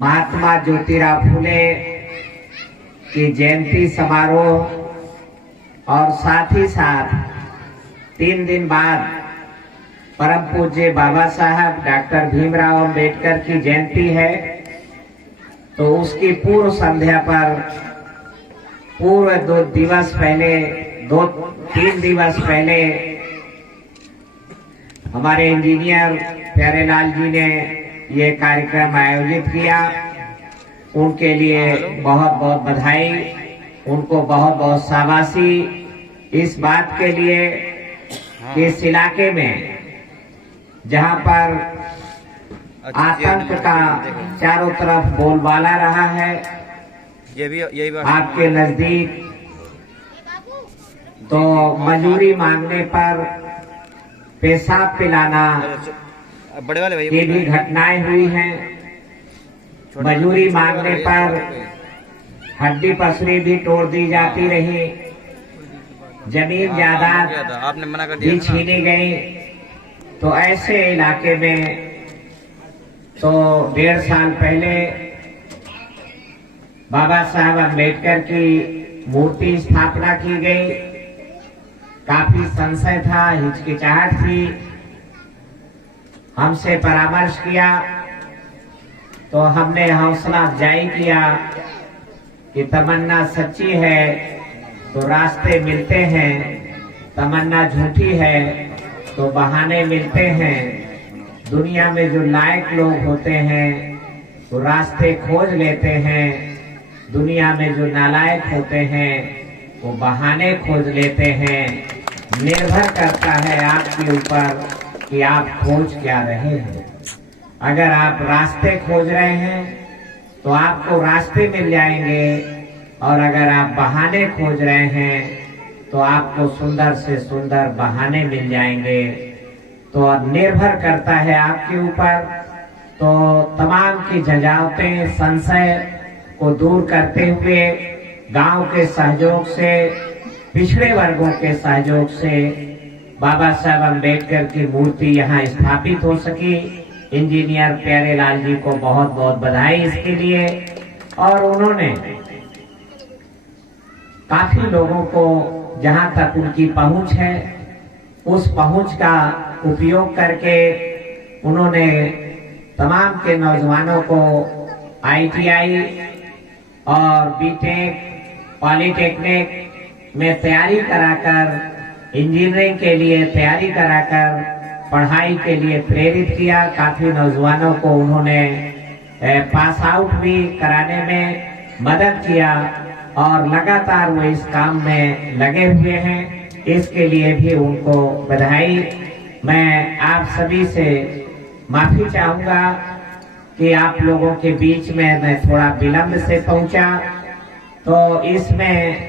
महात्मा ज्योतिराव फुले की जयंती समारोह और साथ ही साथ 3 दिन बाद परम पूज्य बाबा साहब डॉक्टर भीमराव अंबेडकर की जयंती है। तो उसकी पूर्व संध्या पर पूर्व 3 दिवस पहले हमारे इंजीनियर प्यारेलाल जी ने ये कार्यक्रम आयोजित किया। उनके लिए बहुत बहुत बधाई, उनको बहुत बहुत शाबाशी इस बात के लिए कि इस इलाके में जहां पर आतंक का चारों तरफ बोलबाला रहा है, आपके नजदीक तो मजूरी मांगने पर पेशाब पिलाना की भी घटनाएं हुई हैं। मजूरी मांगने पर हड्डी पसरी भी तोड़ दी जाती रही, जमीन जायदाद भी छीनी गई। तो ऐसे इलाके में तो 1.5 साल पहले बाबा साहब अम्बेडकर की मूर्ति स्थापना की गई। काफी संशय था, हिचकिचाहट थी। हमसे परामर्श किया तो हमने हौसला अफजाई किया कि तमन्ना सच्ची है तो रास्ते मिलते हैं, तमन्ना झूठी है तो बहाने मिलते हैं। दुनिया में जो लायक लोग होते हैं वो रास्ते खोज लेते हैं, दुनिया में जो नालायक होते हैं वो बहाने खोज लेते हैं। निर्भर करता है आपके ऊपर कि आप खोज क्या रहे हैं। अगर आप रास्ते खोज रहे हैं तो आपको रास्ते मिल जाएंगे, और अगर आप बहाने खोज रहे हैं तो आपको सुंदर से सुंदर बहाने मिल जाएंगे। तो निर्भर करता है आपके ऊपर। तो तमाम की झंझावटें, संशय को दूर करते हुए गांव के सहयोग से, पिछड़े वर्गों के सहयोग से बाबा साहब अम्बेडकर की मूर्ति यहाँ स्थापित हो सकी। इंजीनियर प्यारेलाल जी को बहुत बहुत बधाई इसके लिए। और उन्होंने काफी लोगों को, जहां तक उनकी पहुंच है, उस पहुंच का उपयोग करके उन्होंने तमाम के नौजवानों को ITI और BTech, पॉलिटेक्निक में तैयारी कराकर, इंजीनियरिंग के लिए तैयारी कराकर पढ़ाई के लिए प्रेरित किया। काफी नौजवानों को उन्होंने पास आउट भी कराने में मदद किया और लगातार वो इस काम में लगे हुए हैं। इसके लिए भी उनको बधाई। मैं आप सभी से माफी चाहूंगा कि आप लोगों के बीच में मैं थोड़ा विलंब से पहुंचा। तो इसमें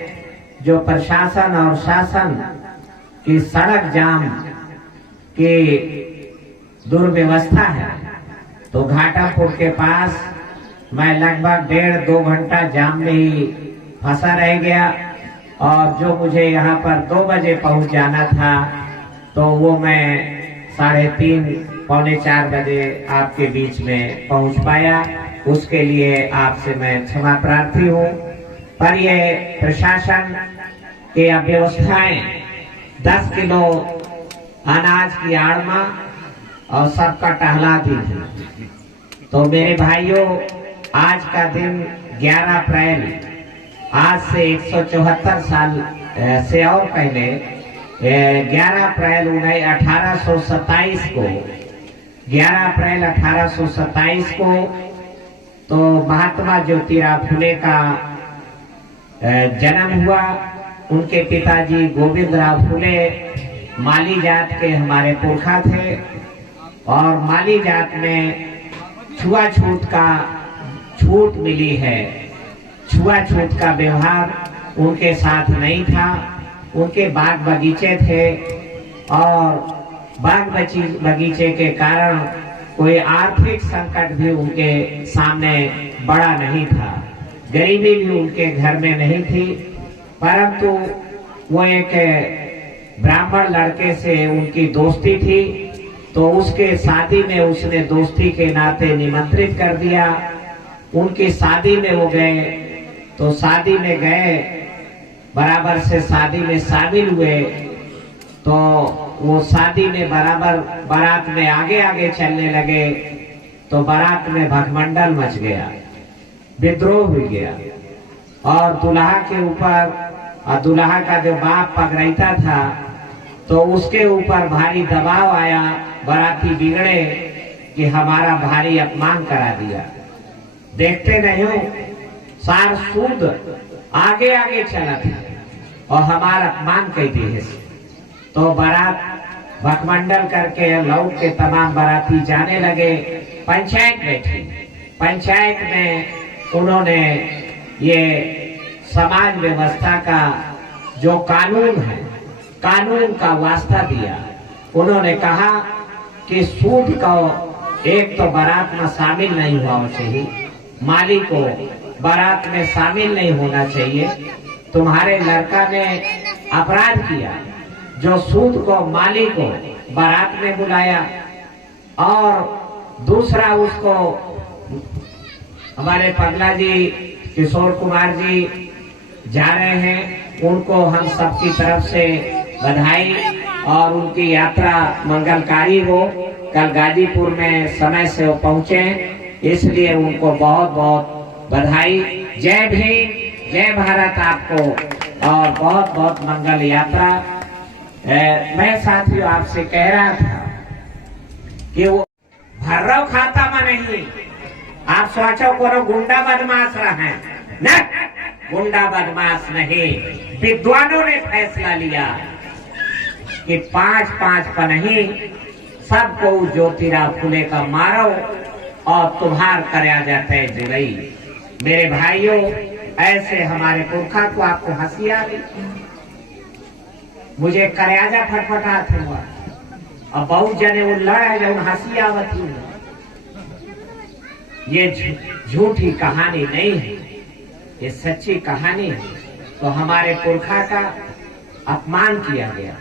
जो प्रशासन और शासन की सड़क जाम की दुर्व्यवस्था है, तो घाटापुर के पास मैं लगभग 1.5-2 घंटा जाम में ही फंसा रह गया। और जो मुझे यहाँ पर 2 बजे पहुंच जाना था, तो वो मैं 3:30 पौने 4 बजे आपके बीच में पहुंच पाया। उसके लिए आपसे मैं क्षमा प्रार्थी हूँ। पर ये प्रशासन की अव्यवस्थाएं 10 किलो अनाज की आड़मा और सबका टहला दी। तो मेरे भाइयों, आज का दिन 11 अप्रैल, आज से 174 साल से और पहले 11 अप्रैल 1827 को 11 अप्रैल 1827 को तो महात्मा ज्योतिराव फुले का जन्म हुआ। उनके पिताजी गोविंदराव फुले माली जात के हमारे पुरखा थे, और माली जात में छुआछूत का छूट मिली है। छुआछूत का व्यवहार उनके साथ नहीं था। उनके बाग बगीचे थे, और बाग बगीचे के कारण कोई आर्थिक संकट भी उनके सामने बड़ा नहीं था। गरीबी भी उनके घर में नहीं थी। परंतु वो एक ब्राह्मण लड़के से उनकी दोस्ती थी, तो उसके शादी में उसने दोस्ती के नाते निमंत्रित कर दिया। उनकी शादी में वो गए, तो शादी में गए, बराबर से शादी में शामिल हुए, तो वो शादी में बराबर बारात में आगे आगे चलने लगे, तो बारात में भगमंडल मच गया, विद्रोह हो गया, और दुल्हा के ऊपर, और दुल्हा का जो बाप पकड़ता था तो उसके ऊपर भारी दबाव आया, बाराती बिगड़े कि हमारा भारी अपमान करा दिया। देखते नहीं हो सार सूद आगे आगे चला था और हमारा अपमान कर दिए। तो बारात भगमंडल करके लौट के तमाम बाराती जाने लगे। पंचायत बैठी, पंचायत में उन्होंने ये समाज व्यवस्था का जो कानून है, कानून का वास्ता दिया। उन्होंने कहा कि सूद को एक तो बारात में शामिल नहीं हुआ चाहिए, माली को बारात में शामिल नहीं होना चाहिए। तुम्हारे लड़का ने अपराध किया जो सूद को, माली को बारात में बुलाया, और दूसरा उसको हमारे पगला जी किशोर कुमार जी जा रहे हैं, उनको हम सबकी तरफ से बधाई और उनकी यात्रा मंगलकारी हो। कल गाजीपुर में समय से वो पहुंचे, इसलिए उनको बहुत बहुत बधाई। जय भीम, जय भारत आपको, और बहुत बहुत मंगल यात्रा। मैं साथियों आपसे कह रहा था कि वो भर्रव खाता में नहीं, आप सोचो करो गुंडा बदमाश रहे न, गुंडा बदमाश नहीं। विद्वानों ने फैसला लिया कि 5-5 पर नहीं, सबको ज्योतिराव फुले का मारो और तुम्हार कराया जाता है जुड़ई। मेरे भाइयों, ऐसे हमारे पुरखा को आपको हंसी आ गई, मुझे करेजा फटफटात हुआ, और बहुत जने वो लड़े जब हंसी आवती। ये झूठी कहानी नहीं है, ये सच्ची कहानी है। तो हमारे पुरखा का अपमान किया गया,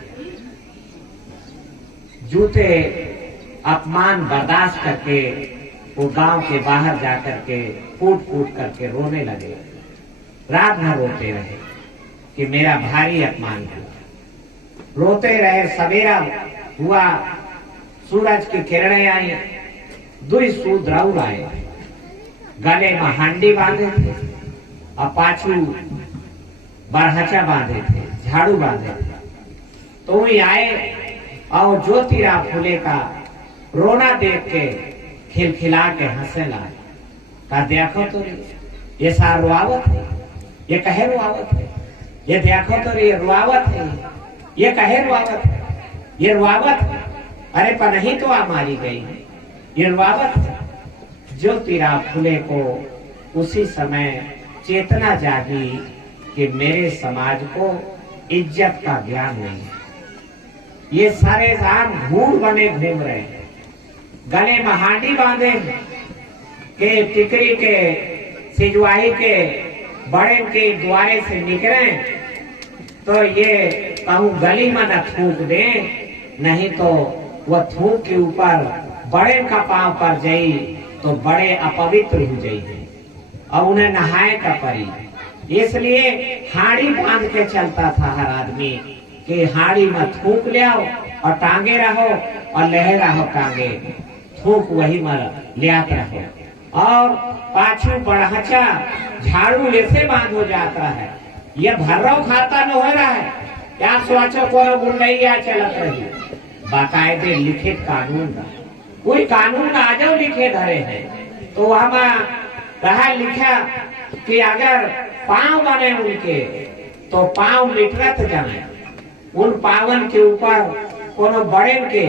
जूते अपमान बर्दाश्त करके वो गांव के बाहर जाकर के फूट फूट करके रोने लगे। रात भर रोते रहे कि मेरा भारी अपमान हुआ, रोते रहे। सवेरा हुआ, सूरज की किरणें आई, दुई शूद्र आए, गले में हांडी बांधे थे और पाछू बरहचा बांधे थे, झाड़ू बांधे थे। तो वही आए और ज्योतिराव फुले का रोना देख के खिलखिला के हंसे लाए। कहा देखो तो ये सार रुआवत है, ये कहे रुआवत है, ये देखो तो ये रुआवत है, ये कहे रुआवत है, ये रुआवत है। अरे पर नहीं तो आप मारी गई, ये रुआवत है। ज्योतिराव फुले को उसी समय चेतना जागी कि मेरे समाज को इज्जत का ज्ञान नहीं है। ये सारे राम घूर बने घूम रहे हैं, गले में हांडी बांधे के टिकरी के सिजवाही के बड़े के द्वारे से निकले, तो ये कहूं गली में न थूक दे, नहीं तो वह थूक के ऊपर बड़े का पांव पर जाई तो बड़े अपवित्र हो जाइए और उन्हें नहाए का पड़ी। इसलिए हाड़ी बांध के चलता था हर आदमी कि हाड़ी में थूक ले आओ और टांगे रहो और लहे रहो टांगे, थूक वही में लियात रहो। और पाछू बढ़ाचा झाड़ू ऐसे बांध हो जाता है। ये भर्रव खाता न हो रहा है, क्या सोचो को गुंडैया चलत रही। बाकायदे लिखित कानून, कोई कानून आ जाओ लिखे धरे हैं, तो वहां रहा लिखा कि अगर पांव बने उनके तो पांव मिटरत जाए, उन पावन के ऊपर कोनो बड़े के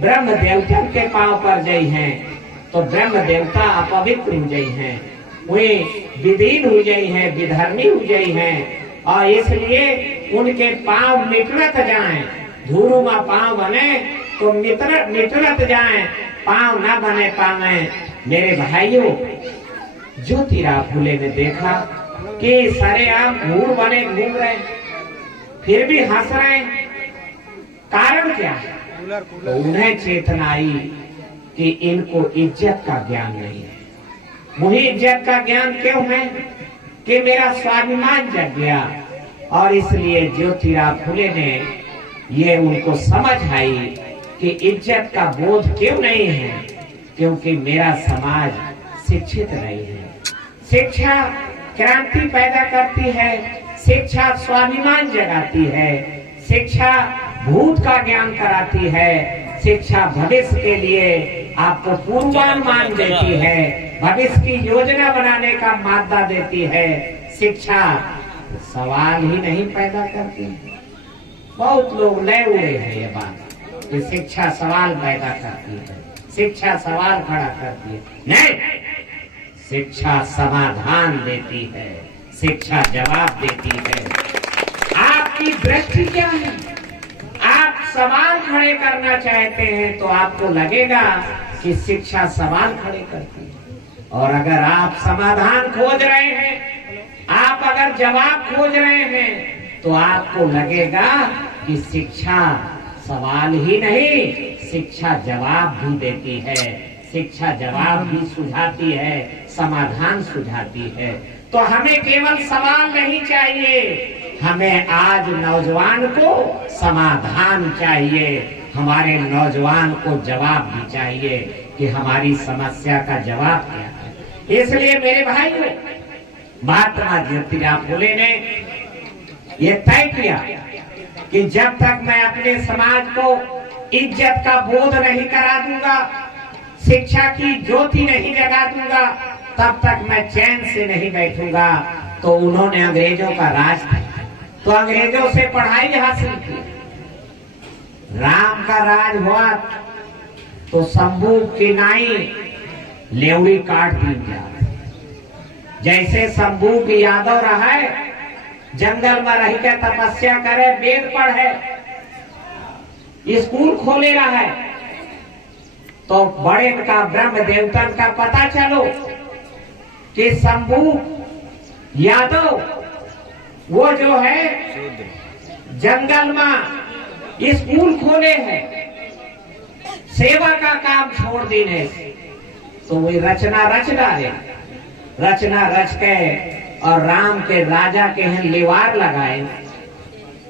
ब्रह्म देवता के पांव पर जाई हैं तो ब्रह्म देवता अपवित्र हो जाई हैं, वे विदीन हो जाई हैं, विधर्मी हो जाई हैं। और इसलिए उनके पांव मिटरत जाए, धूरू में पांव बने तो मिटरत जाए, पांव ना बने पावे। मेरे भाइयों, ज्योतिराव फुले ने देखा कि सरेआम घूर बने घूम रहे, फिर भी हंस रहे, कारण क्या है? तो उन्हें चेतना आई कि इनको इज्जत का ज्ञान नहीं है, मुझे इज्जत का ज्ञान क्यों है कि मेरा स्वाभिमान जग गया। और इसलिए ज्योतिराव फुले ने ये उनको समझ आई कि इज्जत का बोध क्यों नहीं है, क्योंकि मेरा समाज शिक्षित नहीं है। शिक्षा क्रांति पैदा करती है, शिक्षा स्वाभिमान जगाती है, शिक्षा भूत का ज्ञान कराती है, शिक्षा भविष्य के लिए आपको पूर्वानुमान देती है, भविष्य की योजना बनाने का मादा देती है। शिक्षा सवाल ही नहीं पैदा करती। बहुत लोग नए उड़े हैं ये बात कि शिक्षा सवाल पैदा करती है, शिक्षा सवाल खड़ा करती है। नहीं, शिक्षा समाधान देती है, शिक्षा जवाब देती है। आपकी दृष्टि क्या है? आप सवाल खड़े करना चाहते हैं तो आपको लगेगा कि शिक्षा सवाल खड़े करती है। और अगर आप समाधान खोज रहे हैं, आप अगर जवाब खोज रहे हैं, तो आपको लगेगा कि शिक्षा सवाल ही नहीं, शिक्षा जवाब भी देती है, शिक्षा जवाब भी सुझाती है, समाधान सुझाती है। तो हमें केवल सवाल नहीं चाहिए, हमें आज नौजवान को समाधान चाहिए, हमारे नौजवान को जवाब भी चाहिए कि हमारी समस्या का जवाब क्या है। इसलिए मेरे भाइयों, महात्मा ज्योतिराव फुले ने ये तय किया कि जब तक मैं अपने समाज को इज्जत का बोध नहीं करा दूंगा, शिक्षा की ज्योति नहीं जगा दूंगा, तब तक मैं चैन से नहीं बैठूंगा। तो उन्होंने अंग्रेजों का राज था, तो अंग्रेजों से पढ़ाई हासिल की। राम का राज हुआ तो शंभू की नाई लेवड़ी काट दी जाती। जैसे शंभू की यादव रहा है, जंगल में रह के तपस्या करे, वेद पढ़े, स्कूल खोले रहा है, तो बड़े का ब्रह्म देवतन का पता चलो कि शंभू यादव वो जो है जंगल में स्कूल खोले हैं, सेवा का काम छोड़ देने से, तो वही रचना रच डाले, रचना रच के और राम के राजा के हैं लेवार लगाए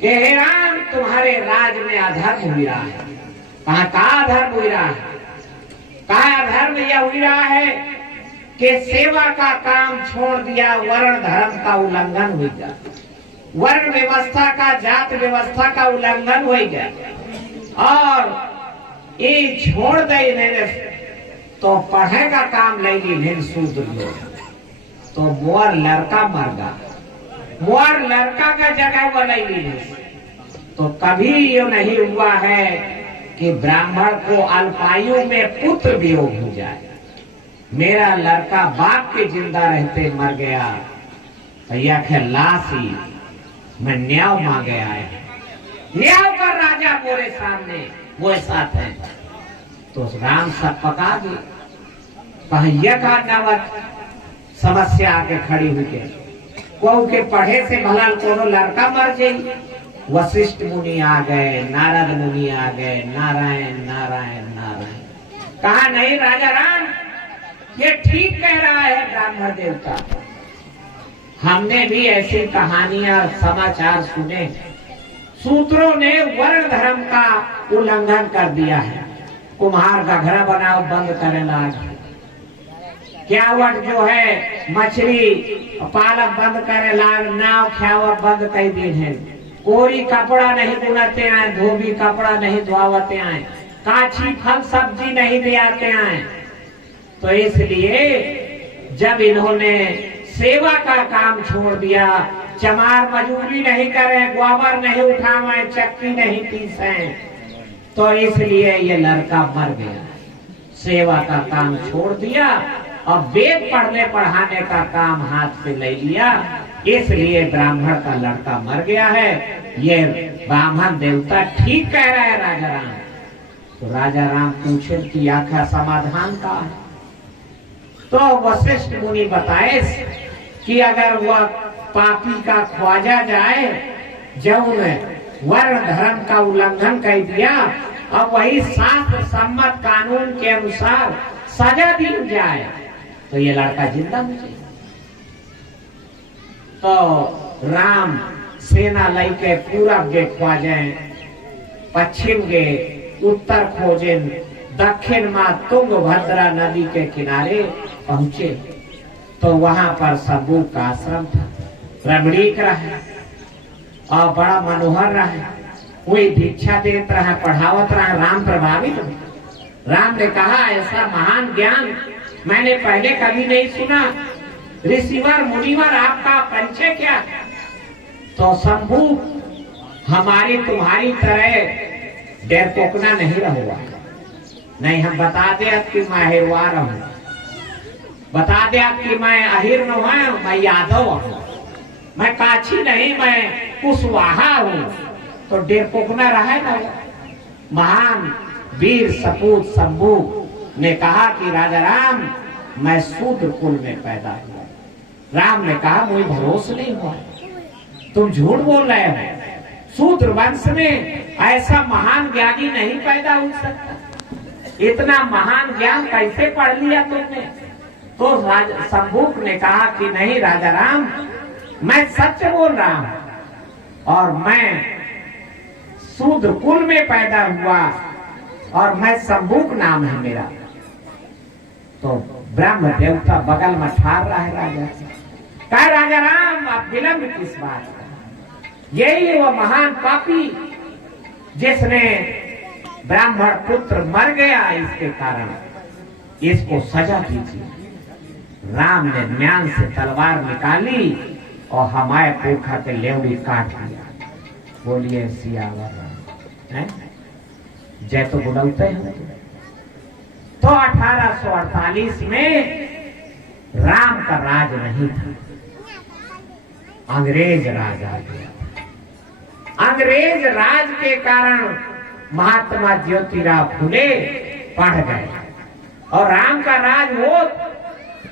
कि हे राम, तुम्हारे राज में अधर्म हुई रहा है। कहा का अधर्म हुई रहा है? कहा अधर्म यह हुई रहा है कि सेवा का काम छोड़ दिया, वर्ण धर्म का उल्लंघन हो गया, वर्ण व्यवस्था का, जात व्यवस्था का उल्लंघन हो गया, और ये छोड़ दे तो पढ़े का काम ले ली शूद्र लोग, तो मोर लड़का मर गया, मोर लड़का का जगह वो ले ली। तो कभी ये नहीं हुआ है कि ब्राह्मण को अल्पायु में पुत्र वियोग हो जाए। मेरा लड़का बाप के जिंदा रहते मर गया, भैया के लाश ही मैं न्याय मांगे आया, न्याय कर राजा मोरे सामने वो साथ है। तो राम सब पका गए, पहिया का नवत समस्या आके खड़ी हुई के के पढ़े से भला कोनो लड़का मर जाये। वशिष्ठ मुनि आ गए, नारद मुनि आ गए, नारायण नारायण नारायण। कहा नहीं राजा राम, ये ठीक कह रहा है ब्राह्मण देवता। हमने भी ऐसी कहानियां समाचार सुने, सूत्रों ने वर्ण धर्म का उल्लंघन कर दिया है। कुम्हार का घर बनाओ बंद करे लाग, क्यावट जो है मछली पालक बंद करे लाग, नाव ख्यावट बंद कर दी है। कोरी कपड़ा नहीं बुनाते आए, धोबी कपड़ा नहीं धोवाते आए, काची फल सब्जी नहीं दियाते आए। तो इसलिए जब इन्होंने सेवा का काम छोड़ दिया, चमार मजूरी नहीं करे, गोबर नहीं उठावे, चक्की नहीं पीसे, तो इसलिए ये लड़का मर गया। सेवा का काम छोड़ दिया और वेद पढ़ने पढ़ाने का काम हाथ से ले लिया, इसलिए ब्राह्मण का लड़का मर गया है। ये ब्राह्मण देवता ठीक कह रहा है राजा राम। तो राजा राम पूछे कि आखिर समाधान का है? तो वशिष्ठ मुनि बताए कि अगर वह पापी का ख्वाजा जाए, जब वर्ण धर्म का उल्लंघन कर दिया और वही शास्त्र सम्मत कानून के अनुसार सजा दी जाए, तो ये लड़का जिंदा हो जाए। तो राम सेना लेके पूरब देखवा जाए, पश्चिम के उत्तर खोजे, दक्षिण मां तुंगभद्रा नदी के किनारे पहुंचे तो वहां पर शंभू का आश्रम था। रमणीक रहा और बड़ा मनोहर रहा, कोई भिक्षा देता रहा, पढ़ावत रहा। राम प्रभावित हो। राम ने कहा ऐसा महान ज्ञान मैंने पहले कभी नहीं सुना। ऋषिवर मुनिवर आपका परिचय क्या? तो शंभू हमारी तुम्हारी तरह डेरपोकना नहीं रहुआ। नहीं, हम बता दे कि मैं अहिरवार हूं, बता दे कि मैं अहिर न हूं, मैं यादव हूं, मैं काछी नहीं, मैं कुशवाहा हूं। तो डेरपोकना रहा ना। महान वीर सपूत शंभू ने कहा कि राजा राम मैं शूद्र कुल में पैदा हुआ। राम ने कहा मुझे भरोसा नहीं हुआ, तुम झूठ बोल रहे हो। शूद्र वंश में ऐसा महान ज्ञानी नहीं पैदा हो सकता। इतना महान ज्ञान कैसे पढ़ लिया तुमने? तो शंभू ने कहा कि नहीं राजा राम, मैं सच बोल रहा हूं और मैं शूद्र कुल में पैदा हुआ और मैं शंभू नाम है मेरा। तो ब्रह्म देवता बगल में ठार रहा है राजा से। कहा राजा राम आप विलंब किस बात का? यही वो महान पापी जिसने ब्राह्मण पुत्र मर गया, इसके कारण इसको सजा कीजिए। राम ने म्यान से तलवार निकाली और हमारे पुरखा के लेवड़ी काट लिया। बोलिए सियावर राम। जय तो बुलौते हैं। तो 1848 में राम का राज नहीं था, अंग्रेज राज आ गया। अंग्रेज राज के कारण महात्मा ज्योतिराव फुले पढ़ गए और राम का राज हो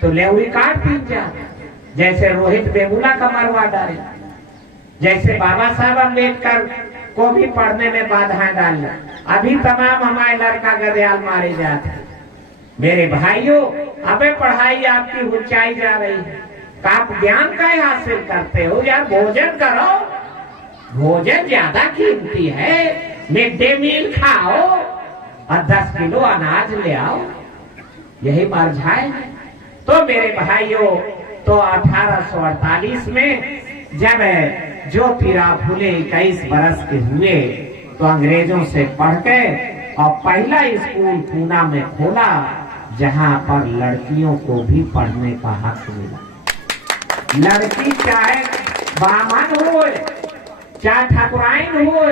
तो लेवड़ी काट पीट जा। जैसे रोहित बेगुला का मरवा डाले, जैसे बाबा साहब अम्बेडकर को भी पढ़ने में बाधाएं डालना। अभी तमाम हमारे लड़का गदयाल मारे जाते। मेरे भाइयों, अबे पढ़ाई आपकी ऊंचाई जा रही है, आप ज्ञान का हासिल करते हो यार, भोजन करो। भोजन ज्यादा कीमती है, मिड डे मील खाओ और 10 किलो अनाज ले आओ, यही मरझाए। तो मेरे भाइयों, तो 1848 में जब ज्योतिराव फुले 21 बरस के हुए तो अंग्रेजों से पढ़ के और पहला स्कूल पूना में खोला जहां पर लड़कियों को भी पढ़ने का हक मिला। लड़की चाहे ब्राह्मण हो, चाहे ठाकुराइन हो,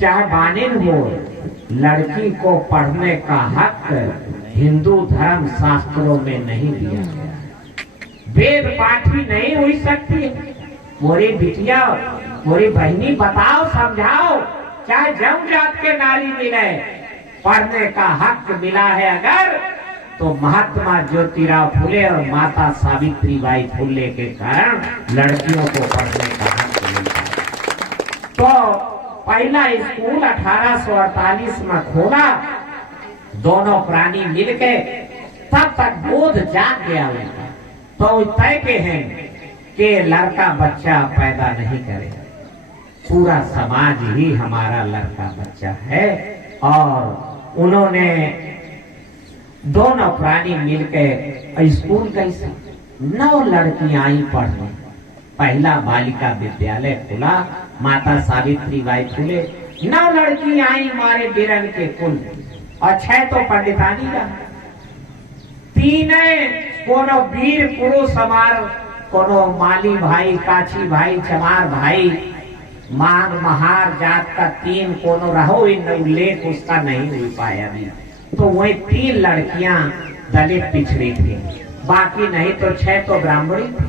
चाहे बानिन हो, लड़की को पढ़ने का हक हिंदू धर्म शास्त्रों में नहीं दिया गया। वेद पाठी नहीं हुई सकती। मोरी बिटिया, मोरी बहनी बताओ, समझाओ, चाहे जम जात के नारी मिले, पढ़ने का हक मिला है अगर तो महात्मा ज्योतिराव फुले और माता सावित्री बाई फुले के कारण लड़कियों को पढ़ने का हक मिला। तो पहला स्कूल 1848 में खोला, दोनों प्राणी मिलके, तब तक बोध जाग गया उनका। तो तय के हैं कि लड़का बच्चा पैदा नहीं करेगा, पूरा समाज ही हमारा लड़का बच्चा है। और उन्होंने दोनों प्राणी मिलकर स्कूल कैसे 9 लड़कियां आई पढ़ने। पहला बालिका विद्यालय खुला, माता सावित्री बाई फुले, 9 लड़की आई मारे बिरन के कुल और 6 तो पंडितानी का। 3 कोनो वीर पुरुष हमार, कोनो माली भाई, काछी भाई, चमार भाई, मांग महार जात का 3 कोनो रहो उल्लेख उसका नहीं हो पाया भी। तो वही 3 लड़कियां दलित पिछड़ी थी, बाकी नहीं तो 6 तो ब्राह्मणी थी।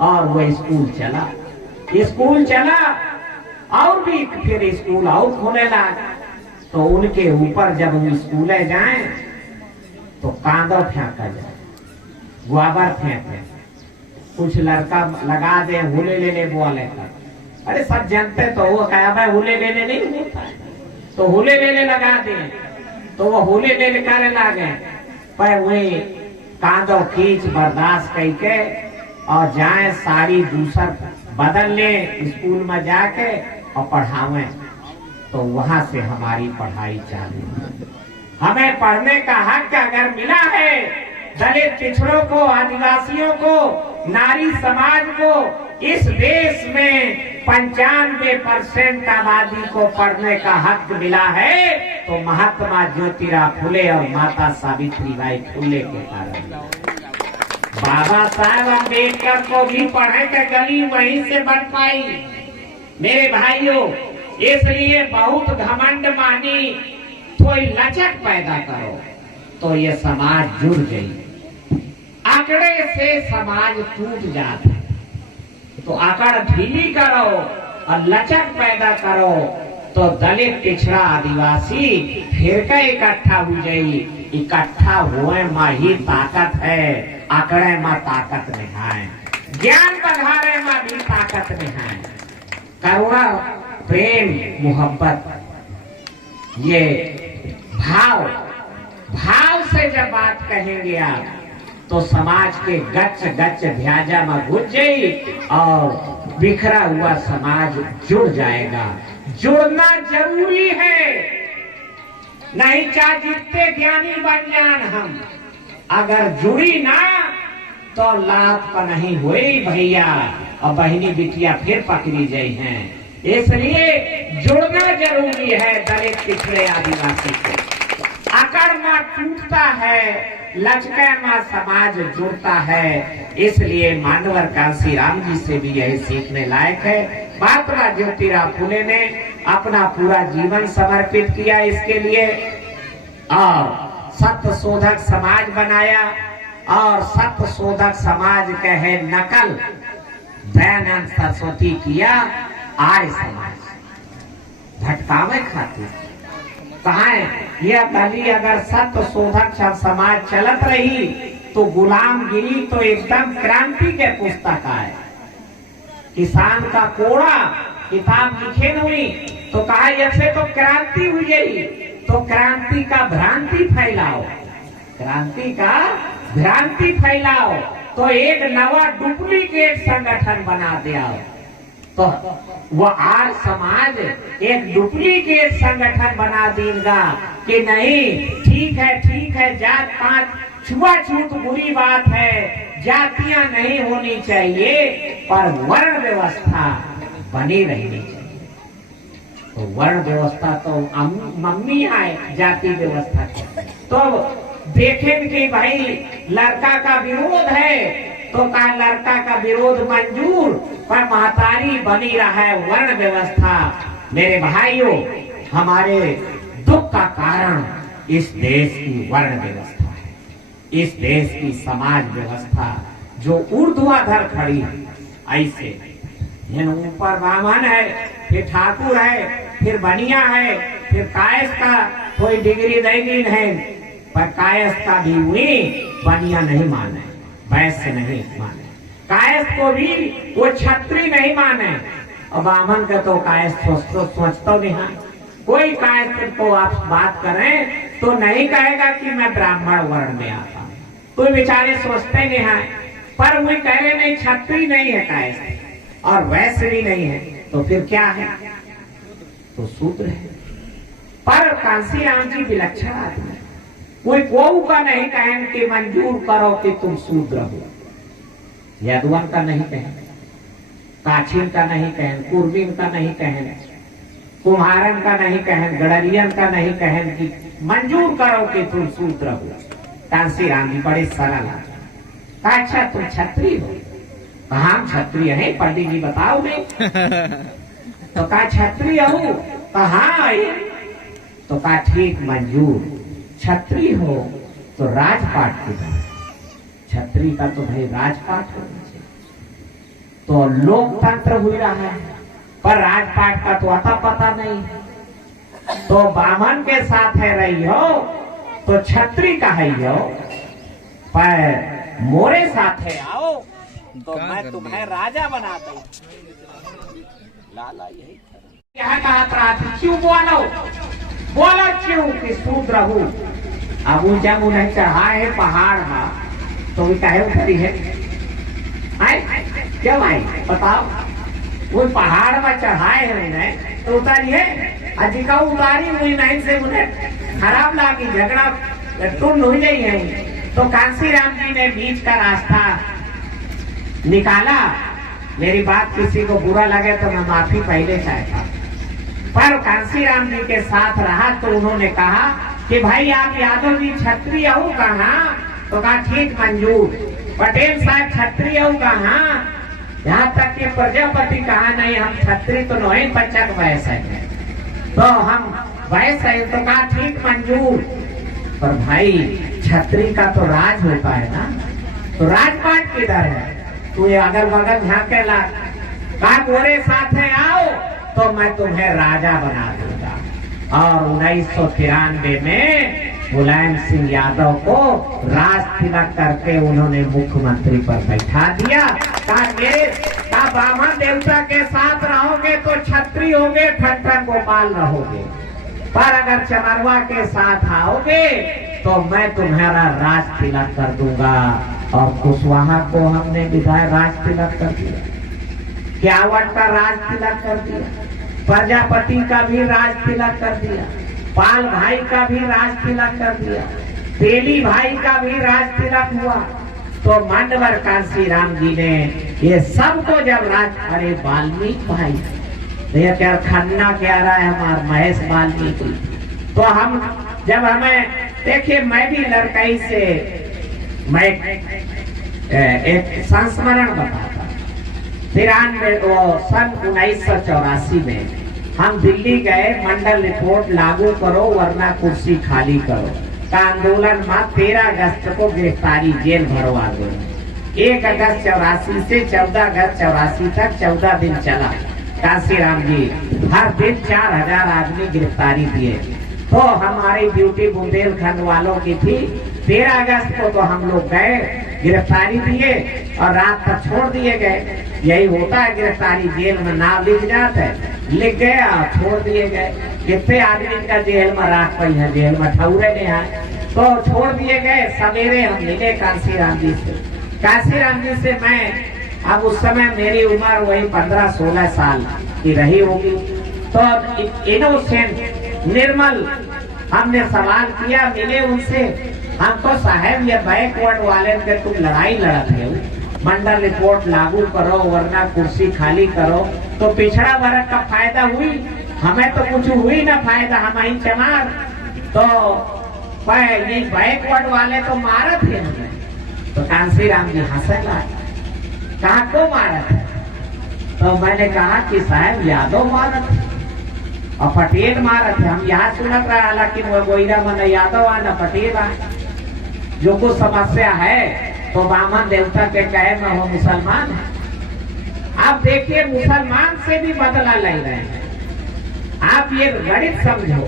और वो स्कूल चला और भी फिर स्कूल और खोले लगा। तो उनके ऊपर जब वो स्कूल जाए तो कांदो फेंका जाए, गुआबर फेंके, कुछ लड़का लगा दे हुले लेने बोले का। अरे सब जानते तो वो कहा भाई हुले लेने नहीं होता, तो हुले लेने लगा दे। तो वो हुले ले निकाले लागे पर वही कांदो कीच बर्दाश्त करके और जाए साड़ी दूसर बदल ले स्कूल में जाके और पढ़ावे, तो वहां से हमारी पढ़ाई चालू। हमें पढ़ने का हक अगर मिला है, दलित पिछड़ों को, आदिवासियों को, नारी समाज को, इस देश में 95% आबादी को पढ़ने का हक मिला है, तो महात्मा ज्योतिराव फुले और माता सावित्रीबाई फुले के कारण। बाबा साहेब अम्बेडकर को भी पढ़े के गली वहीं से बन पाई मेरे भाइयों। इसलिए बहुत घमंड मानी, कोई लचक पैदा करो तो ये समाज जुड़ गई। आंकड़े से समाज टूट जाता, तो आंकड़ ढीली करो और लचक पैदा करो तो दलित पिछड़ा आदिवासी फिर का इकट्ठा हो जाई। इकट्ठा हुए माँ ही ताकत है, आंकड़े माँ ताकत नहीं है, ज्ञान बढ़ाने माँ भी ताकत नहीं है। करुणा, प्रेम, मोहब्बत, ये भाव से जब बात कहेंगे आप, तो समाज के गच गच ध्याजा में घुस जाई और बिखरा हुआ समाज जुड़ जाएगा। जुड़ना जरूरी है, नहीं चाहे जितने ज्ञानी बन जान हम, अगर जुड़ी ना तो लाभ का नहीं हुई भैया, और बहनी बिटिया फिर पकड़ी गई हैं। इसलिए जुड़ना जरूरी है दलित पिछड़े आदिवासी को। आकर माँ टूटता है, लचके माँ समाज जुड़ता है। इसलिए मानवर कांशीराम जी से भी यही सीखने लायक है। महात्मा ज्योतिराव फुले ने अपना पूरा जीवन समर्पित किया इसके लिए, और सत्य शोधक समाज बनाया। और सत्य शोधक समाज कहे नकल दयानंद सरस्वती किया आर्य समाज भटकावे खातिर। कहा यह गली अगर सत्य शोधक समाज चलत रही तो गुलामगिरी तो एकदम क्रांति के पुस्तक है। किसान का कोड़ा किताब लिखे हुई तो कहा ऐसे तो क्रांति हुई, तो क्रांति का भ्रांति फैलाओ, क्रांति का भ्रांति फैलाओ, तो एक नवा डुप्लीकेट संगठन बना दिया। तो वह आर्य समाज एक डुप्लीकेट संगठन बना देगा कि नहीं ठीक है, जात पात छुआछूत बुरी बात है, जातियां नहीं होनी चाहिए, पर वर्ण व्यवस्था बनी रहनी चाहिए। तो वर्ण व्यवस्था तो मम्मी है, जाति व्यवस्था तो देखें कि भाई लड़का का विरोध है तो का लड़का का विरोध मंजूर, पर महतारी बनी रहा है वर्ण व्यवस्था। मेरे भाइयों, हमारे दुख का कारण इस देश की वर्ण व्यवस्था है, इस देश की समाज व्यवस्था जो ऊर्ध्वाधर खड़ी है। ऐसे ऊपर ब्राह्मण है, फिर ठाकुर है, फिर बनिया है, फिर कायस्थ का कोई डिग्री देगी नहीं, पर कायस्थ का भी हुई बनिया नहीं माने, वैश्य नहीं माने, कायस्थ को भी वो क्षत्रिय नहीं माने, और ब्राह्मण का तो कायस्थ सोचता नहीं है। कोई कायस्थ को आप बात करें तो नहीं कहेगा कि मैं ब्राह्मण वर्ण में आता हूँ, कोई बेचारे सोचते नहीं है, पर वो कह रहे नहीं क्षत्रिय नहीं है कायस्थ और वैश्य भी नहीं है, तो फिर क्या है, तो शूद्र है। पर कांशीराम जी विलक्षण आदमी, कोई को का नहीं कहें कि मंजूर करो कि तुम शूद्र हो, यदुवन का नहीं कहें, काछिन का नहीं कहें, कुर्मीन का नहीं कहें, कुम्हारन का नहीं कहें, गडरियन का नहीं कहें कि मंजूर करो कि तुम शूद्र हो। कांशीराम जी बड़े सरल है। अच्छा तुम क्षत्रिय हो, कहा हम क्षत्रिय है, पंडित जी बताओ भी। तो कहा क्षत्रिय हो, कहा तो कहा ठीक मंजूर, क्षत्रिय हो तो राजपाट की बात, क्षत्रिय का तो भाई राजपाट होना चाहिए। तो लोकतंत्र हुई रहा है, पर राजपाट का तो अता पता नहीं है। तो ब्राह्मण के साथ है रही हो तो क्षत्रिय का है हो, पर मोरे साथ है आओ तो मैं तुम्हें राजा बना दूं। लाला यही यहाँ कहा था, क्यों बोलो क्यों कि शूद्र हूँ। अब जब उन्हें चढ़ाए पहाड़ में तो भी काहे उतरी है? आए क्यों आई बताओ? वो पहाड़ में चढ़ाए हैं उन्हें तो उतारी है, अधिका उतारी हुई नहीं से उन्हें खराब लगी, झगड़ा टून हो गई है। तो कांसी राम जी ने बीच का रास्ता निकाला। मेरी बात किसी को बुरा लगे तो मैं माफी पहले चाहता, पर कांसी राम जी के साथ रहा तो उन्होंने कहा कि भाई आप यादव जी क्षत्रिय हो कहाँ? तो कहा ठीक मंजूर। पटेल साहब क्षत्रिय हो कहाँ? यहाँ तक कि प्रजापति कहा नहीं हम क्षत्रिय तो नहीं, पचक वैसे है तो हम वैसे है। तो कहा ठीक मंजूर, पर भाई क्षत्रिय का तो राज होता है ना, तो राजपाट किधर है? तू ये अगल बगल झांके ला, कहा गोरे साथ है आओ तो मैं तुम्हें राजा बना दूंगा। और 1993 में मुलायम सिंह यादव को राज तिलक करके उन्होंने मुख्यमंत्री पर बैठा दिया। कहा ब्राह्मण देवता के साथ रहोगे तो क्षत्रिय होगे, ठट्ठन गोपाल रहोगे, पर अगर चमरवा के साथ आओगे तो मैं तुम्हारा राज तिलक कर दूंगा। और कुशवाहा को हमने विधायक राज तिलक कर दिया, क्यावट का राज तिलक कर दिया, प्रजापति का भी राज तिलक कर दिया, पाल भाई का भी राज तिलक कर दिया, तेली भाई का भी राज तिलक हुआ। तो मान्यवर कांसी राम जी ने ये सबको जब राज, अरे वाल्मीकि भाई ये क्या खन्ना क्या रहा है हमारा महेश वाल्मीकि। तो हम जब हमें देखिए, मैं भी लड़काई से मैं एक संस्मरण बताता। 93 सन 1984 में हम दिल्ली गए, मंडल रिपोर्ट लागू करो वरना कुर्सी खाली करो का आंदोलन में 13 अगस्त को गिरफ्तारी जेल भरवा दो। 1 अगस्त 84 से 14 अगस्त 84 तक 14 दिन चला। कांसी राम जी हर दिन 4000 आदमी गिरफ्तारी दिए। तो हमारी ड्यूटी बुंदेलखंड वालों की थी। 13 अगस्त को तो हम लोग गए, गिरफ्तारी दिए और रात तक छोड़ दिए गए। यही होता है गिरफ्तारी, जेल में नाम लिख जाते, लिख गए और छोड़ दिए गए। कितने आदमी का जेल में राख पाई है, जेल में ठौरे नहीं है तो छोड़ दिए गए। सवेरे हम मिले कांसी राम जी से। कांसी राम जी से मैं, अब उस समय मेरी उम्र वही 15-16 साल की रही होगी। तो इनोसेंट निर्मल हमने सवाल किया, मिले उनसे। हम तो साहब ये बैकवर्ड वाले के तुम लड़ाई लड़त है, मंडल रिपोर्ट लागू करो वरना कुर्सी खाली करो, तो पिछड़ा वर्ग का फायदा हुई, हमें तो कुछ हुई ना फायदा, हम ही चमार। तो ये बैकवर्ड वाले तो मारत है हमें। तो कांसी राम जी हंसला, कहा को मारत है? तो मैंने कहा कि साहब यादव मारत है और पटेल मारत है। हम यहाँ सुनत रहा, लेकिन वो गोईरा मन यादव आना पटेल आ। जो कुछ समस्या है तो ब्राह्मण देवता के कहे में वो मुसलमान है। आप देखिए मुसलमान से भी बदला ले रहे हैं। आप ये गणित समझो,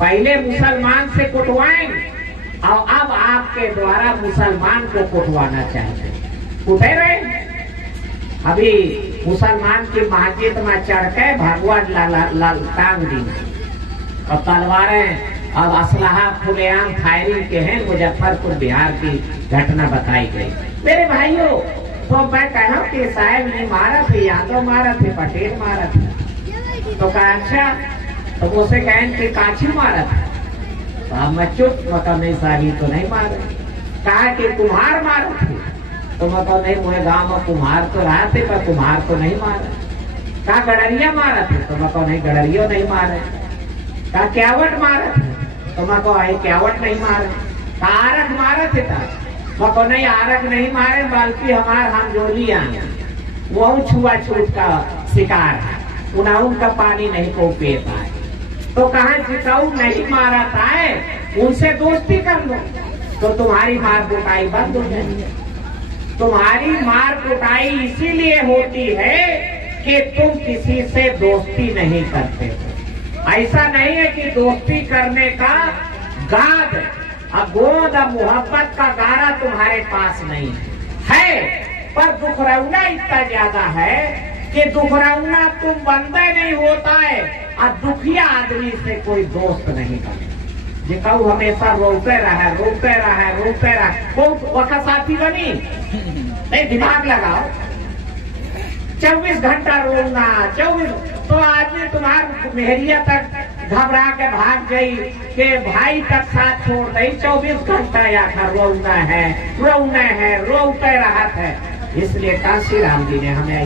पहले मुसलमान से कुटवाएंगे और अब आपके द्वारा मुसलमान को कुटवाना चाहते, कुटे रहे। अभी मुसलमान की मस्जिद में चढ़ के भगवान टांग दी और तलवारें अब असलहा खुलेआम फायरिंग के हैं। मुजफ्फरपुर बिहार की घटना बताई गई। मेरे भाइयों, तो मैं कहा कि साहब ये मारा थे, यादव मारा थे, पटेल मारा थे। तो कहा अच्छा, तो मुझसे कहें कि काछी मारा था। तो अब मैं चुप, मतलब नहीं साहब तो नहीं मारे। कहा कि कुम्हार मारा थे, तो मतलब नहीं, मुझे गाँव में कुम्हार तो रहा थे पर कुम्हार तो नहीं मारे। कहा गडरिया मारा थे, तो मतलब नहीं, गडरियो नहीं मारे। कहा क्यावट मारा थे, तो मैं को क्यावट नहीं मारे। आरक मारा थे था, मैं को नहीं, आरक नहीं मारे, बल्कि हमारे हम जोली आए वो छुआछूत का शिकार है, उनका पानी नहीं को पी पाए। तो कहा जिताऊ नहीं मारा था, उनसे दोस्ती कर लो तो तुम्हारी मार कुटाई बंद हो जाएगी। तुम्हारी मार कुटाई इसीलिए होती है कि तुम किसी से दोस्ती नहीं करते हो। ऐसा नहीं है कि दोस्ती करने का गाद, गोद मोहब्बत का गारा तुम्हारे पास नहीं है, पर दुखरौना इतना ज्यादा है कि दुखरौना तुम बंदे नहीं होता है और दुखिया आदमी से कोई दोस्त नहीं बनता। जे कहू हमेशा रोते रहे रोते रहे रोते रहे, बहुत वक्त साथी बनी नहीं, दिमाग लगाओ। 24 घंटा रोना, 24 तो आदमी तुम्हारा मेहरिया तक घबरा के भाग गई कि भाई तक साथ छोड़ दे। 24 घंटा या रोना है रोते रहा है। इसलिए काशी राम जी ने हमें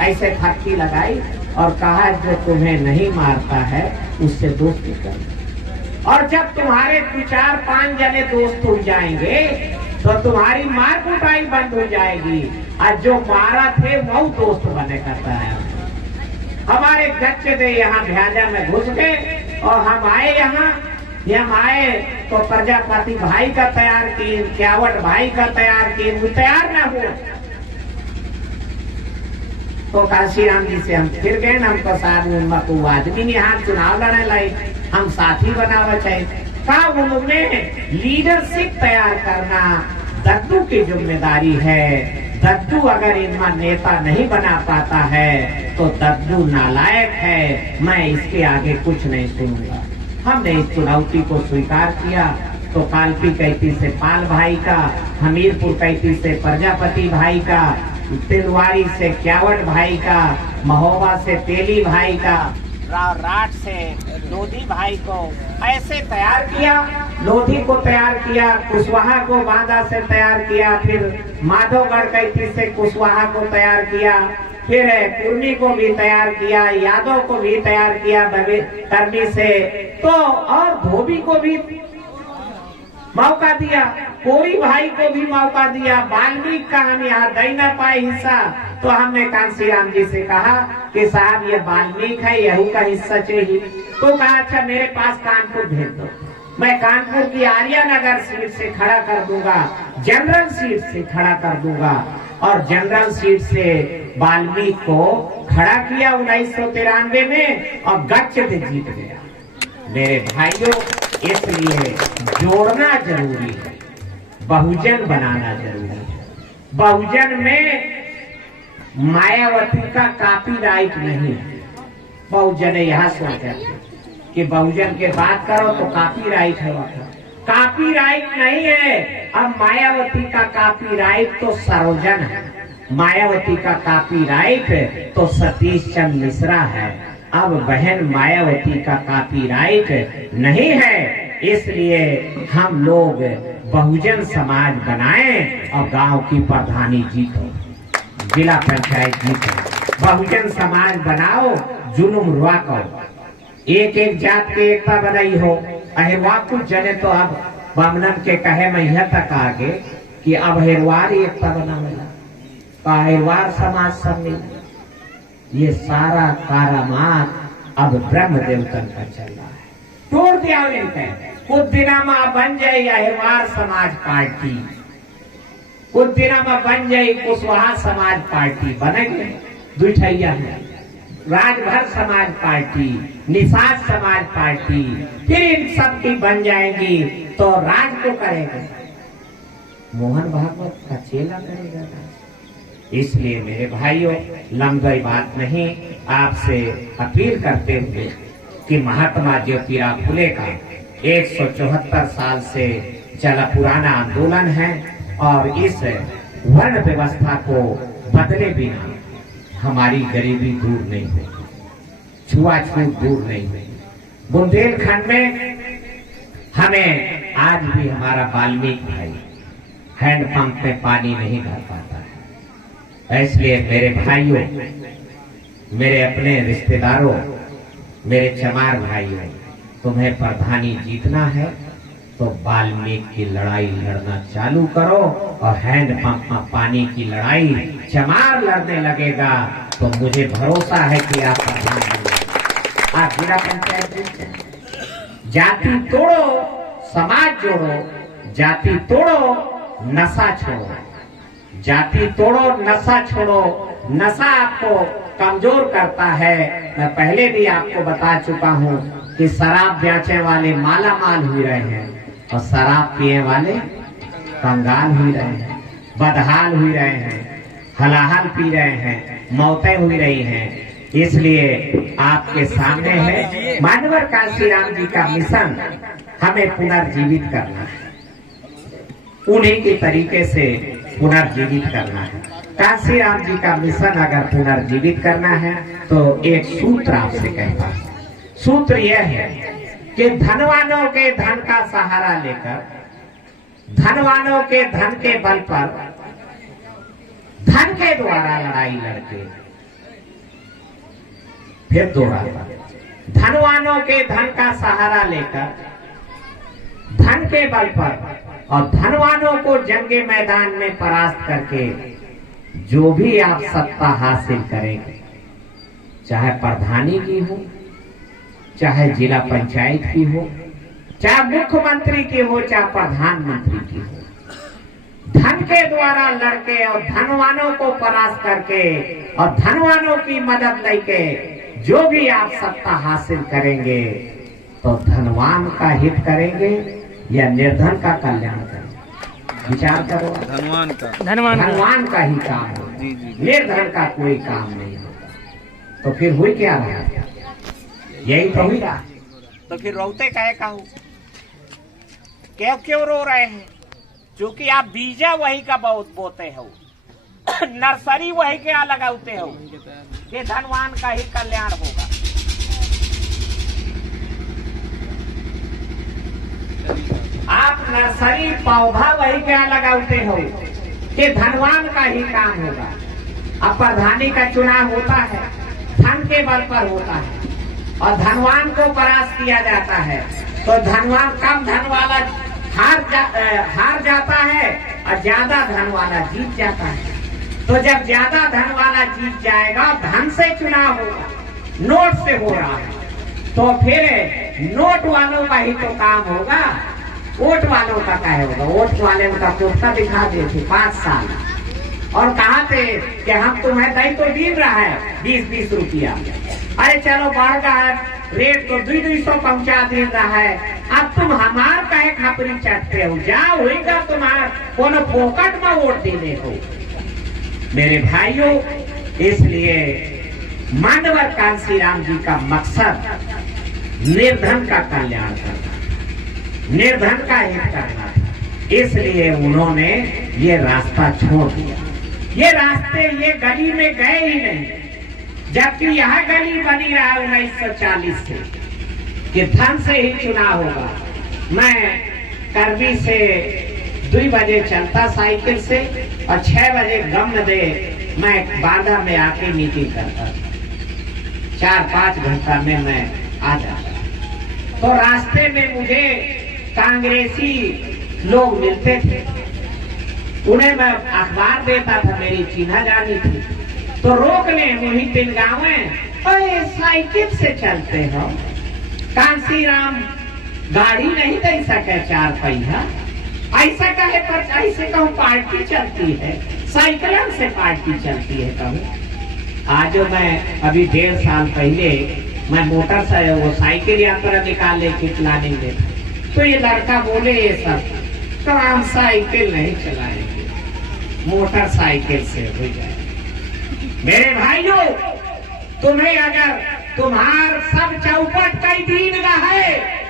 ऐसे फटकी लगाई और कहा जो तुम्हें नहीं मारता है उससे दोस्ती कर। और जब तुम्हारे 2-4-5 जने दोस्त हो जाएंगे तो तुम्हारी मार कुटाई बंद हो जाएगी। आज जो मारा थे वो दोस्त बने करता है। हमारे गच्छ दे यहाँ भ्याजा में घुस गए और हम आए हम आए तो प्रजापति भाई का तैयार की, क्यावट भाई का तैयार की, वो तैयार ना हो तो काशी राम जी से हम फिर गए। हमको साहब आदमी ने यहाँ चुनाव लड़ने लाई, हम साथी बनावा चाहिए। कहा उन्होंने लीडरशिप तैयार करना दद्दू की जिम्मेदारी है। दद्दू अगर इनमें नेता नहीं बना पाता है तो दद्दू नालायक है, मैं इसके आगे कुछ नहीं सुनूंगा। हमने इस चुनौती को स्वीकार किया तो कालपी कैती से पाल भाई का, हमीरपुर कैती से प्रजापति भाई का, तिलवारी से क्यावट भाई का, महोबा से तेली भाई का, राट से लोधी भाई को ऐसे तैयार किया। लोधी को तैयार किया, कुशवाहा को बांदा से तैयार किया, फिर माधोगढ़ कैथी से कुशवाहा को तैयार किया, फिर कुर्मी को भी तैयार किया, यादव को भी तैयार किया कर्मी से, तो और धोबी को भी मौका दिया, कोई भाई को भी मौका दिया। वाल्मीकि का हम यहाँ दे न पाए हिस्सा तो हमने कांसी राम जी से कहा कि साहब ये वाल्मीकि है, यहू का हिस्सा चाहिए। तो कहा अच्छा मेरे पास कानपुर भेज दो, मैं कानपुर की आर्यनगर सीट से खड़ा कर दूंगा, जनरल सीट से खड़ा कर दूंगा। और जनरल सीट से वाल्मीकि को खड़ा किया 1993 में और गच्छ से जीत गया। मेरे भाइयों, इसलिए जोड़ना जरूरी है, बहुजन बनाना जरूरी है। बहुजन में मायावती का कॉपीराइट नहीं है। बहुजन यहाँ सोचते कि बहुजन के बात करो तो कॉपीराइट है, कॉपीराइट नहीं है। अब मायावती का कॉपीराइट तो सरोजन है, मायावती का कॉपीराइट तो सतीश चंद्र मिश्रा है। अब बहन मायावती का कॉपीराइट नहीं है। इसलिए हम लोग बहुजन समाज बनाएं और गांव की प्रधानी जीतो, जिला पंचायत जीतो, बहुजन समाज बनाओ, जुलुम रुआ करो, एक एक जात के एकता बनाई हो। अहिरवा कुछ जने तो अब बामनन के कहे में यह तक आगे कि अब अहिरवार एकता बनावेला, अहिरवार समाज सब मिल, ये सारा कारामात अब ब्रह्म देवतन का चल रहा है। तोड़ दिया उनके, कुछ दिना में बन जाए अहिरवार समाज पार्टी, कुछ दिना में बन जाए कुशवाहा समाज पार्टी, बनेंगे दुठैया में राजभर समाज पार्टी, निषाद समाज पार्टी, फिर इन सब की बन जाएंगी तो राज को करेगा मोहन भागवत का चेला करेगा। इसलिए मेरे भाइयों, लंबी बात नहीं, आपसे अपील करते हुए कि महात्मा ज्योतिराव फुले का 174 साल से चला पुराना आंदोलन है और इस वर्ण व्यवस्था को बदले बिना हमारी गरीबी दूर नहीं होगी, छुआछूत दूर नहीं होगी। बुंदेलखंड में हमें आज भी हमारा वाल्मीकि भाई हैंडपंप में पानी नहीं भर पाता है। इसलिए मेरे भाइयों, मेरे अपने रिश्तेदारों, मेरे चमार भाइयों, तुम्हें प्रधानी जीतना है तो वाल्मीकि की लड़ाई लड़ना चालू करो और हैंडपंप में पानी की लड़ाई चमार लड़ने लगेगा तो मुझे भरोसा है कि आप प्रधान आप जिला पंचायत। जाति तोड़ो, समाज जोड़ो, जाति तोड़ो, नशा छोड़ो, जाति तोड़ो, नशा छोड़ो। नशा आपको कमजोर करता है। मैं पहले भी आपको बता चुका हूँ कि शराब बेचने वाले माला माल हुए रहे हैं और शराब पिए वाले कंगाल हुए रहे हैं, बदहाल हुए रहे हैं, हलाहल पी रहे हैं, मौतें हुई रही हैं। इसलिए आपके सामने है मानवर काशी राम जी का मिशन। हमें पुनर्जीवित करना है, उन्हीं के तरीके से पुनर्जीवित करना है। कांसी राम जी का मिशन अगर पुनर्जीवित करना है तो एक सूत्र आपसे कहता है। सूत्र यह है कि धनवानों के धन का सहारा लेकर, धनवानों के धन के बल पर, धन के द्वारा लड़ाई लड़के, फिर दोहराता, धनवानों के धन का सहारा लेकर, धन के बल पर और धनवानों को जंगे मैदान में परास्त करके जो भी आप सत्ता हासिल करेंगे, चाहे प्रधानी की हो, चाहे जिला पंचायत की हो, चाहे मुख्यमंत्री की हो, चाहे प्रधानमंत्री की हो, धन के द्वारा लड़के और धनवानों को परास्त करके और धनवानों की मदद लेके जो भी आप सत्ता हासिल करेंगे तो धनवान का हित करेंगे या निर्धन का कल्याण करेंगे? विचार करो। धनवान का ही काम हो, निर्धन का कोई काम नहीं होगा। तो फिर हुई क्या रहा? यही तो हुई रहा। तो फिर रोते कहे का हो? क्यों रो रहे हैं? क्योंकि आप बीजा वही का बहुत बोते हो, नर्सरी वही के यहाँ लगाते हो कि धनवान का ही कल्याण होगा। आप नर्सरी पौधा वही के यहाँ लगाते हो कि धनवान का ही काम होगा। अब प्रधानी का चुनाव होता है, धन के बल पर होता है और धनवान को परास्त किया जाता है, तो धनवान कम धन वाला हार जाता है और ज्यादा धन वाला जीत जाता है। तो जब ज्यादा धन वाला जीत जाएगा, धन से चुनाव होगा, नोट से हो रहा है, तो फिर नोट वालों का ही तो काम होगा, वोट वालों का क्या होगा? वोट वाले का पोस्टर दिखा दिए थे 5 साल और कहा थे कि हम तुम्हें दही तो दी रहा है 20-20 रुपया, अरे चलो बढ़ गया रेट तो 200 पहुंचा दे रहा है, अब तुम हमार कहे खापरी चटते हो, जाओ होगा तुम्हारा कोनो फोकट में वोट देने को। मेरे भाइयों, इसलिए मानवर कांसी राम जी का मकसद निर्धन का कल्याण करना, निर्धन का हित करना था। इसलिए उन्होंने ये रास्ता छोड़ दिया। ये रास्ते, ये गली में गए ही नहीं, जबकि यह गली बनी रहा 1940 से कि धन से ही चुनाव होगा। मैं करबी से 2 बजे चलता साइकिल से और 6 बजे गम दे मैं बांधा में आके मीटिंग करता, 4-5 घंटा में मैं आ जाता। तो रास्ते में मुझे कांग्रेसी लोग मिलते थे, उन्हें मैं अखबार देता था, मेरी चिन्हा जानी थी, तो रोक ले वही 3 गाँव है, साइकिल से चलते हो, कांसी राम गाड़ी नहीं दे सके 4 पहिया, ऐसा कहे पर ऐसे कहूँ पार्टी चलती है, साइकिलों से पार्टी चलती है कहूँ। आज मैं अभी 1.5 साल पहले मैं मोटरसाइकिल वो साइकिल यात्रा निकाले की प्लानिंग में, तो ये लड़का बोले ये सब तो हम साइकिल नहीं चलाएंगे, मोटरसाइकिल से हो जाए। मेरे भाइयों, तुम्हें अगर तुम्हार सब चौपट कई दिन का है,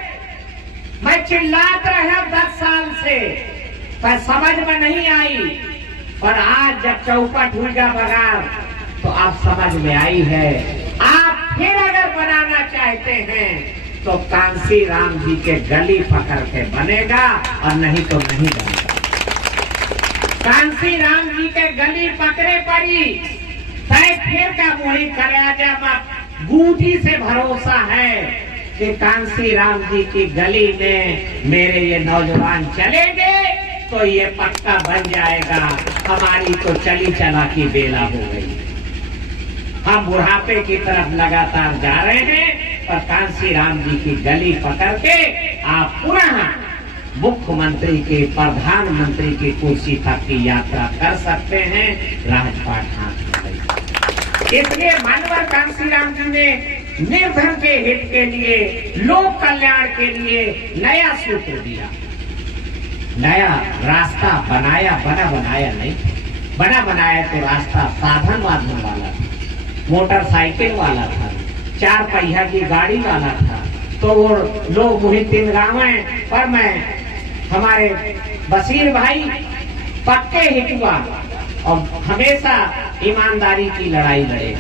मैं चिल्लात रहा 10 साल से, पर समझ में नहीं आई, पर आज जब चौपट हुईगा बगार तो आप समझ में आई है। आप फिर अगर बनाना चाहते हैं तो कांसी राम जी के गली पकड़ के बनेगा और नहीं तो नहीं बनेगा। कांसी राम जी के गली पकड़े पड़ी फिर का मोही करेजा बूटी से भरोसा है कि कांसी राम जी की गली में मेरे ये नौजवान चलेंगे तो ये पक्का बन जाएगा। हमारी तो चली चला की बेला हो गई, हम बुढ़ापे की तरफ लगातार जा रहे हैं, पर कांसी राम जी की गली पकड़ के आप पुनः मुख्यमंत्री के प्रधानमंत्री की कुर्सी तक की यात्रा कर सकते हैं। राजपाट हाथ में। इसलिए मानवर कांसी राम जी ने निर्धन के हित के लिए, लोक कल्याण के लिए नया सूत्र दिया, नया रास्ता बनाया। बनाया नहीं, बनाया तो रास्ता साधन वाधन वाला था, मोटरसाइकिल वाला था, 4 पहिया की गाड़ी वाला था, तो वो लोग मुहिद्दीन गावे, पर मैं हमारे बशीर भाई पक्के हितुआ और हमेशा ईमानदारी की लड़ाई लड़े।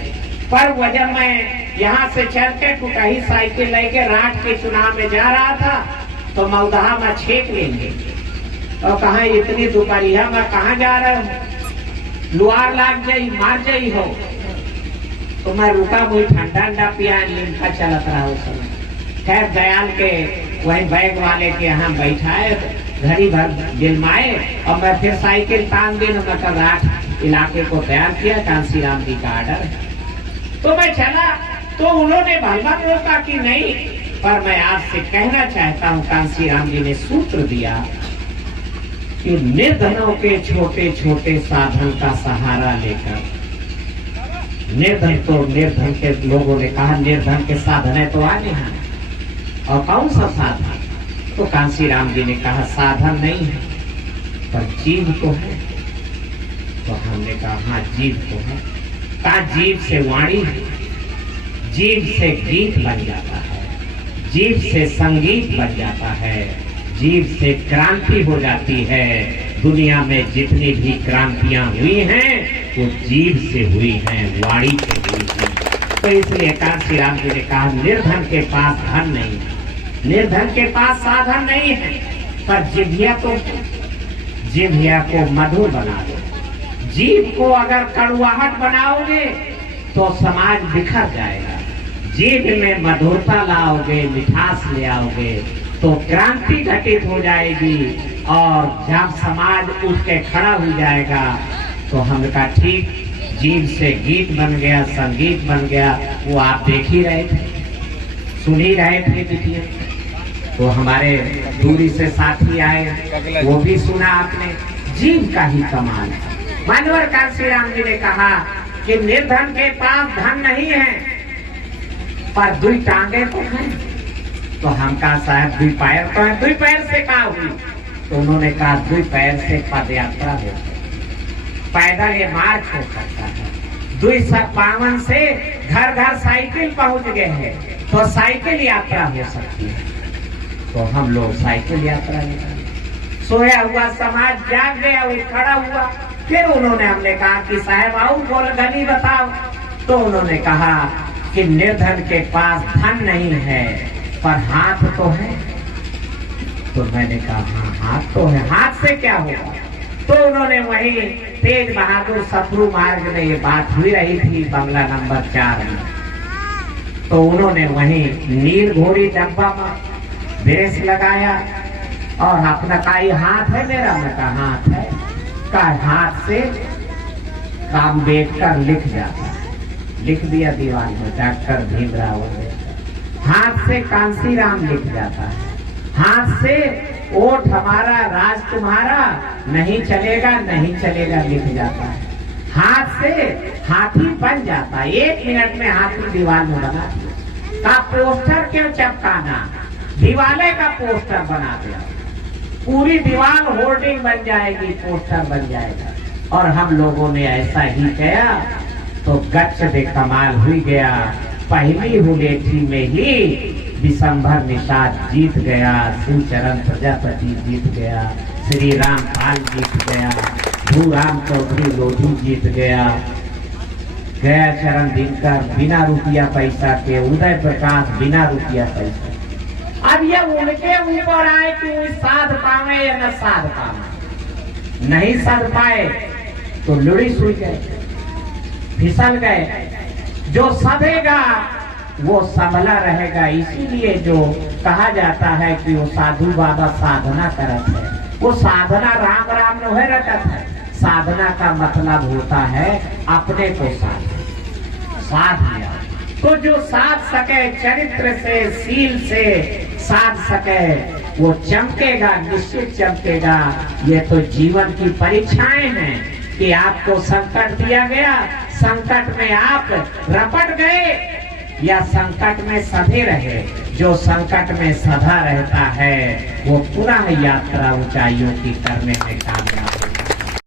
पर वो जब मैं यहाँ से चल के टूटही साइकिल लेके रात के चुनाव में जा रहा था तो मौदहा में छेक लेंगे और कहा इतनी दोपहरिया में कहाँ जा रहे हो, लुआर लाग जाई मार जाई हो। तो मैं रुका, मुझे ठंडा पिया, लिमका चलत रहा उस समय। खैर दयाल के वही बैग वाले के यहाँ बैठाए, घड़ी भर गिलमाए और मैं फिर साइकिल तान दी, मतलब रात इलाके को तैयार किया। कांसीराम जी का आर्डर, तो मैं चला तो उन्होंने भलवा रोका कि नहीं, पर मैं आज से कहना चाहता हूँ कांसीराम जी ने सूत्र दिया कि निर्धनों के छोटे छोटे साधन का सहारा लेकर, निर्धन तो निर्धन के लोगों ने कहा निर्धन के साधन है तो आने हैं, और कौन सा साधन? तो कांसीराम जी ने कहा साधन नहीं है पर जीव तो है। तो हमने कहा हाँ जीव तो है। कहा जीव से वाणी है, जीव से गीत बन जाता है, जीव से संगीत बन जाता है, जीव से क्रांति हो जाती है। दुनिया में जितनी भी क्रांतियां हुई हैं वो जीव से हुई हैं, वाणी से हुई हैं। तो इसलिए कांसीराम जी ने कहा निर्धन के पास धन नहीं है, निर्धन के पास साधन नहीं है, पर जिभिया तो जिभिया को मधुर बना दो। जीव को अगर कड़वाहट बनाओगे तो समाज बिखर जाएगा। जीव में मधुरता लाओगे, मिठास ले आओगे तो क्रांति घटित हो जाएगी, और जब समाज उठ के खड़ा हो जाएगा तो हमने कहा ठीक, जीव से गीत बन गया, संगीत बन गया। वो आप देख ही रहे थे, सुन ही रहे थे बिटिया। तो हमारे दूरी से साथी आए, वो भी सुना आपने। जीव का ही कमाल है। मानवर कांसीराम जी ने कहा कि निर्धन के पास धन नहीं है पर दुई टांगे तो हैं। तो हम कहा साहब दुई पैर तो है, दुई पैर से कहा हुई? तो उन्होंने कहा दुई पैर से पद यात्रा हो, पैदल ये मार्च हो सकता है। दुई पावन से घर घर साइकिल पहुंच गए हैं तो साइकिल यात्रा हो सकती है। तो हम लोग साइकिल यात्रा निकाले। सोया हुआ समाज जाग गया, वो खड़ा हुआ। फिर उन्होंने हमने कहा कि साहब आओ बोल गनी बताओ। तो उन्होंने कहा कि निर्धन के पास धन नहीं है पर हाथ तो है। तो मैंने कहा हाँ हाथ तो है, हाथ से क्या होगा? तो उन्होंने वही तेज बहादुर सफरू मार्ग में ये बात हुई रही थी, बंगला नंबर 4 में। तो उन्होंने वही नील घोड़ी डब्बा में ब्रेस लगाया और अपना कहा हाथ है मेरा? मैं कहा हाथ है। का हाथ से काम बैठकर लिख जाता है, लिख दिया दीवार में डॉक्टर भीमराव अम्बेडकर। हाथ से कांसीराम लिख जाता है, हाथ से ओठ हमारा राज तुम्हारा नहीं चलेगा नहीं चलेगा लिख जाता है। हाथ से हाथी बन जाता है, 1 मिनट में हाथी दीवार में बना दिया। का पोस्टर क्यों चिपकाना, दीवाले का पोस्टर बना दिया, पूरी दीवार होर्डिंग बन जाएगी, पोस्टर बन जाएगा। और हम लोगों ने ऐसा ही किया तो गच्छ बे कमाल हुई गया। पहली हुलेठी में ही दिसंबर निषाद जीत गया, शिवचरण प्रजापति जीत गया, श्री रामपाल जीत गया, भूराम चौधरी लोधी जीत गया, गया चरण दिनकर बिना रुपया पैसा के, उदय प्रकाश बिना रुपया पैसा। अब ये उनके ऊपर आए कि वो साध पावे या न साध पावे। नहीं साध पाए तो लुड़ी सुई गए, फिसल गए। जो सधेगा वो संभला रहेगा। इसीलिए जो कहा जाता है कि वो साधु बाबा साधना करत है, वो साधना राम राम नहीं रखत है। साधना का मतलब होता है अपने को साध लिया। तो जो साध सके चरित्र से, सील से साध सके वो चमकेगा, निश्चित चमकेगा। ये तो जीवन की परीक्षाएं हैं कि आपको संकट दिया गया, संकट में आप रपट गए या संकट में सधे रहे। जो संकट में सधा रहता है वो पुनः यात्रा ऊंचाइयों की करने में कामयाब